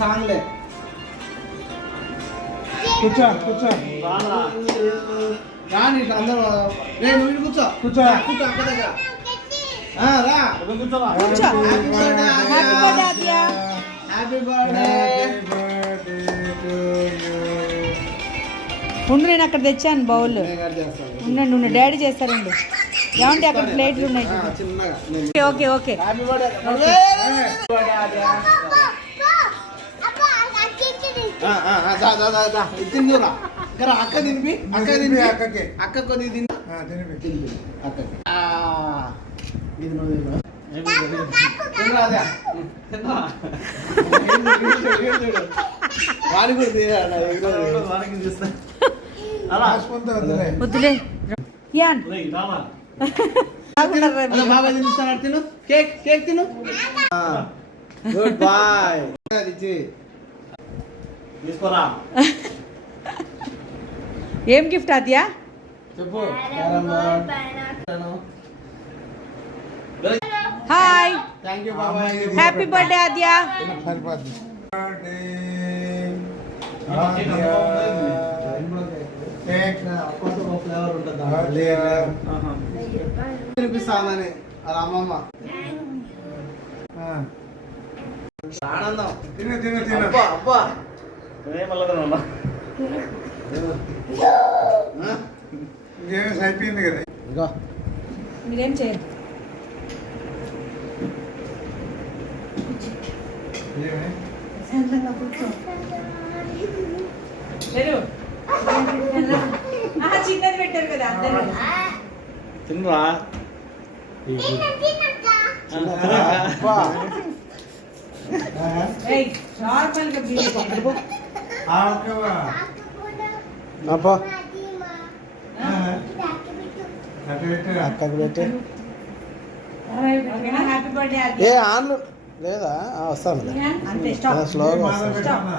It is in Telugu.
సాంగ్లే కూర్చో కూర్చో రాని ఇట్లా అందరూ నేను వీడు కూర్చో కూర్చో కూర్చో అక్క దగ్గర రా కూర్చో. హ్యాపీ బర్త్డే ఆద్య. హ్యాపీ బర్త్డే ఉండు, నేను అక్కడ తెచ్చాను బౌల్. ఉండండి ఉండు, డాడీ చేస్తారండి. ఏమంటే అక్కడ ప్లేట్లు ఉన్నాయి. చిన్నగా ఓకే ఓకే. హ్యాపీ బర్త్డే తిందురా ఇక్కడ అక్క తినిపి అక్క తినిపి అక్కకి అక్క కొద్ది తిని తినిపి తినిపి అక్కకి ఇది నువ్వు తినరా అదే వాడి కూడా తీరా వద్దులే యాన్. బాగా తినిస్తాను తిను కేక్ కేక్ తిను గుడ్ బాయ్ తీసుకోరా ఏం గిఫ్ట్ ఆద్యా? చెప్పు హాయ్, థ్యాంక్ యూ బాబాయ్ హ్యాపీ బర్త్డే ఆద్యా. సరిపోద్ది ఫ్లేవర్ ఉంటుంది తినిపిస్తానని అది అమ్మమ్మ ఆనందం తిన తిన తిన అబ్బా అబ్బా గేమ్స్ అయిపోయింది కదా ఇంకా మీరేం చేయరు. చిన్నది పెట్టారు కదా అందరూ. తినరా నార్మల్గా అబ్బా అక్కకి పెట్టి హ్యాపీ బర్త్డే ఏ ఆన్లు లేదా వస్తాను అంతే. స్టాప్ స్లోగా వస్తాను స్టాప్.